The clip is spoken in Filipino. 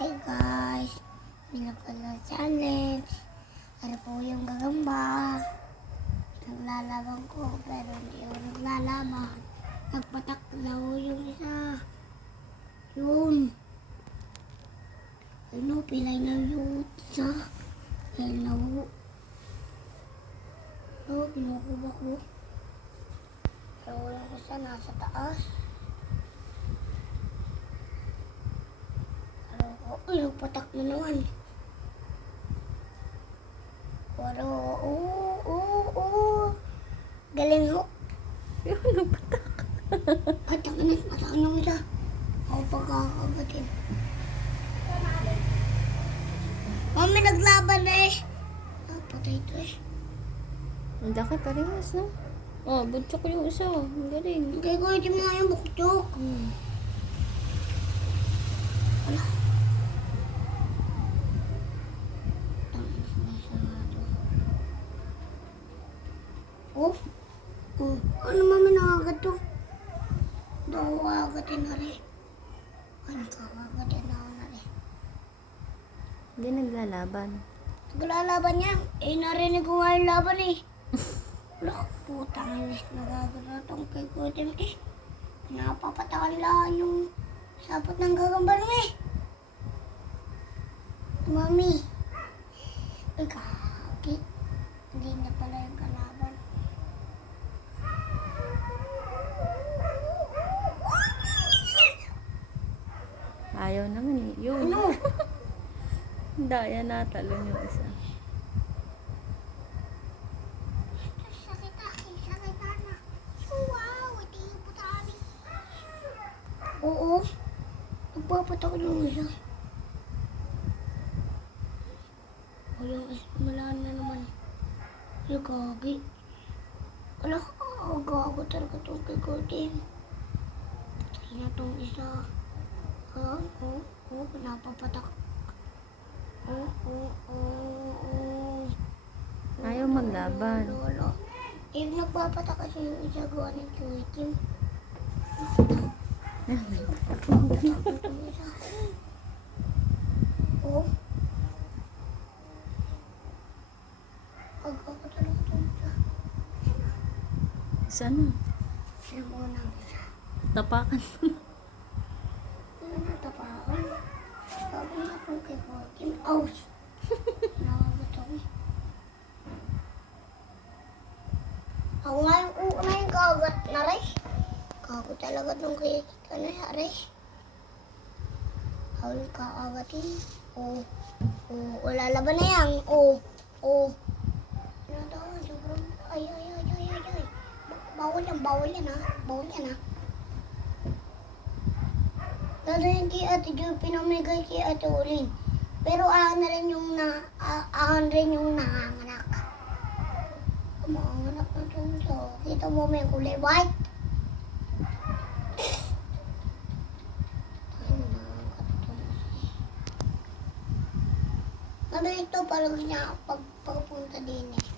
Hi guys, Milagro Challenge. Ano po yung gagamba? Naglalaban ko pero hindi ako naglalaban. Nagpatak daw yung isa. Yun. Ano, pilay na yung isa. Hello. Oh, kinukuha ko. Pero wala ko sa nasa taas. Uy, nagpatak na naman. Pero, galing ho. Yun, nagpatak. Patak na, masaan yung isa. Ako pagkakagatin. Mami, naglaban na eh. Patay ito eh. Ang laki parehas, no? Oh, butchok yung isa. Ang galing. Hindi ko hindi mga yung bukchok. Wala. Ano mami nakagad to? Daw agad na rin. Ano kakagatin na ako na rin. Hindi naglalaban. Naglalaban niya. Eh, narinig ko nga yung laban eh. Wala, putang inis nagagaratong kay Kudim eh. Pinapapatakan lang yung sapot ng gagamba nung eh. Mami. Ay, kakit. Hindi na pala yung kalaban. Ayaw naman eh. Yun. Ano? Daya na, talon yung isa. Sakit aking sakit na. Wow, hindi yung putami. Oo. Nagpapatak yung isa. Wala na naman. Nagkagi. Wala, gago talaga itong kay Gordon. Patay na itong isa. Pinapapatak. Ayaw maglaban. Lolo. Eh, nagpapatak kasi yung isa gawa ng Kim. Oh. Agaw ko talaga itong isa. Isa na. Siya muna ang isa. Tapakan mo na. Ano natapakan? Sabi nga po kay Kim. Ouch! Nakagat ako. Ako nga yung una yung kagat na rin. Kago talaga nung kay Kanayari. Ako yung kakagatin. Wala laban na yan. Natawa, sobrang, ay. Bawal yan ha. Lalo yung kay Ate Joy, pinamigay kay Ate Olin. Pero akin rin yung nanganganak. Manganak na ito. So, kita mo may kulay white. Mabalik ito parang niya pagpunta din eh.